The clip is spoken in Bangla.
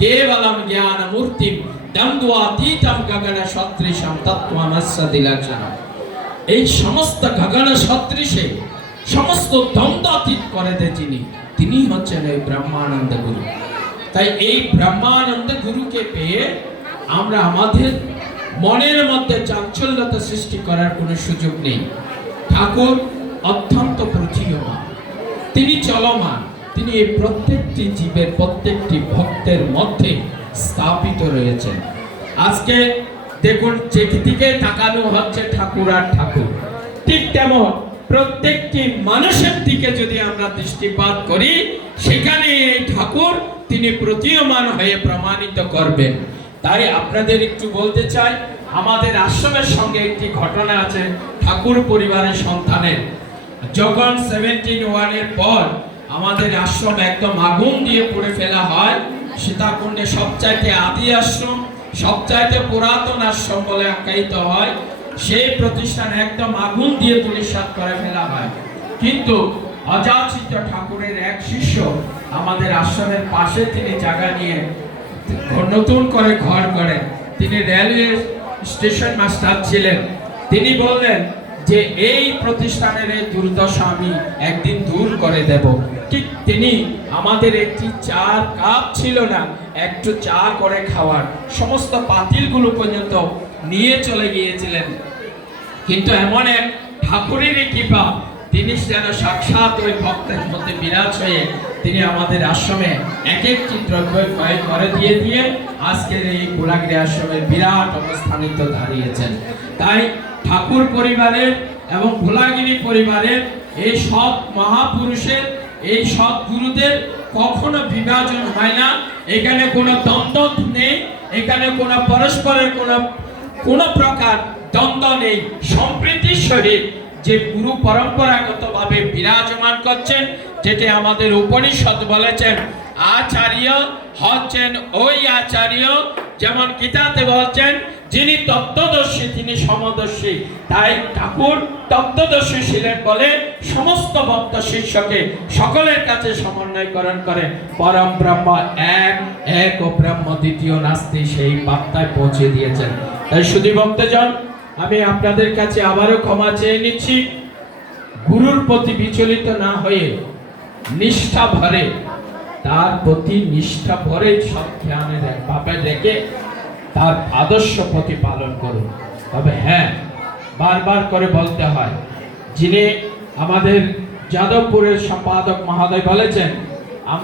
কেবলম জ্ঞান মূর্তিম দ্বন্দ্বাতীতম গগন সদৃশম তত্ত্বমস্য দিলাচনম। এই সমস্ত গগন সদৃশে সমস্ত দ্বন্দ্বাতীত করে দেয় তিনি হচ্ছেন এই ব্রহ্মানন্দ গুরু। তাই এই ব্রহ্মানন্দ গুরুকে পেয়ে আমরা আমাদের মনের মধ্যে চাঞ্চল্যতা সৃষ্টি করার কোনো সুযোগ নেই। ঠাকুর অত্যন্ত প্রতীয়মান, তিনি চলমান, তিনি এই প্রত্যেকটি জীবের প্রত্যেকটি ভক্তের মধ্যে স্থাপিত রয়েছেন। আজকে দেখুন যেদিকে তাকানো হচ্ছে ঠাকুর আর ঠাকুর, ঠিক তেমন প্রত্যেকটি মানুষের দিকে যদি আমরা দৃষ্টিপাত করি সেখানে এই ঠাকুর তিনি প্রতীয়মান হয়ে প্রমাণিত করবেন। তাই আপনাদের একটু বলতে চাই, আমাদের আশ্রমের সঙ্গে একটি ঘটনা আছে ঠাকুর পরিবারের সন্তানের। যখন 71 পর আমাদের আশ্রম একদম আগুন দিয়ে পুড়ে ফেলা হয়, সীতাকুণ্ডে সবচাইতে আদি আশ্রম, সবচাইতে পুরাতন আশ্রম বলে আখ্যায়িত হয়, সেই প্রতিষ্ঠান একদম আগুন দিয়ে ধূলিসাৎ করে ফেলা হয়। কিন্তু অযাচিত ঠাকুরের এক শিষ্য আমাদের আশ্রমের পাশে তিনি জায়গা নিয়ে নতুন করে ঘর করেন। তিনি রেলওয়ে স্টেশন মাস্টার ছিলেন। তিনি বললেন যে এই প্রতিষ্ঠানের এই দুর্দশা আমি একদিন দূর করে দেব। ঠিক তিনি আমাদের একটি চার কাপ ছিল না, একটু চা করে খাওয়ার সমস্ত পাতিলগুলো পর্যন্ত নিয়ে চলে গিয়েছিলেন। কিন্তু এমন এক ঠাকুরের কৃপা, তিনি যেন সাক্ষাৎ ওই ভক্তের মধ্যে বিরাজ হয়ে তিনি আমাদের আশ্রমে এক একটি দ্রব্য ক্রয় করে দিয়ে আজকের এই গোলাগিরি আশ্রমের বিরাট অবস্থানিত দাঁড়িয়েছেন। তাই ঠাকুর পরিবারের এবং গোলাগিরি পরিবারের এই সৎ মহাপুরুষের, এই সৎ গুরুদের কখনো বিভাজন হয় না। এখানে কোনো দ্বন্দ্ব নেই, এখানে কোনো পরস্পরের কোনো প্রকার দ্বন্দ্ব নেই। সম্প্রীতির সহিত যে গুরু পরম্পরাগতভাবে বিরাজমান করছেন, যেটি আমাদের উপনিষদ বলেছেন, আচার্য হচ্ছেন ওই আচার্য, যেমন গীতাতে বলছেন যিনি তত্ত্বদর্শী তিনি সমদর্শী। তাই ঠাকুর তত্ত্বদর্শী ছিলেন বলে সমস্ত ভক্ত শিষ্যকে সকলের কাছে সমন্বয়করণ করে পরম ব্রহ্ম এক, এক ও ব্রহ্ম দ্বিতীয় নাস্তি, সেই বার্তায় পৌঁছে দিয়েছেন। তাই শুধু ভক্তজন, আমি আপনাদের কাছে আবারও ক্ষমা চেয়ে নিচ্ছি। গুরুর প্রতি বিচলিত না হয়ে নিষ্ঠা ভরে, তার প্রতি নিষ্ঠা ভরে সব জ্ঞানের ভাবে রেখে তার আদর্শ প্রতিপালন করুন। তবে হ্যাঁ, বারবার করে বলতে হয়, যিনি আমাদের যাদবপুরের সম্পাদক মহোদয় বলেছেন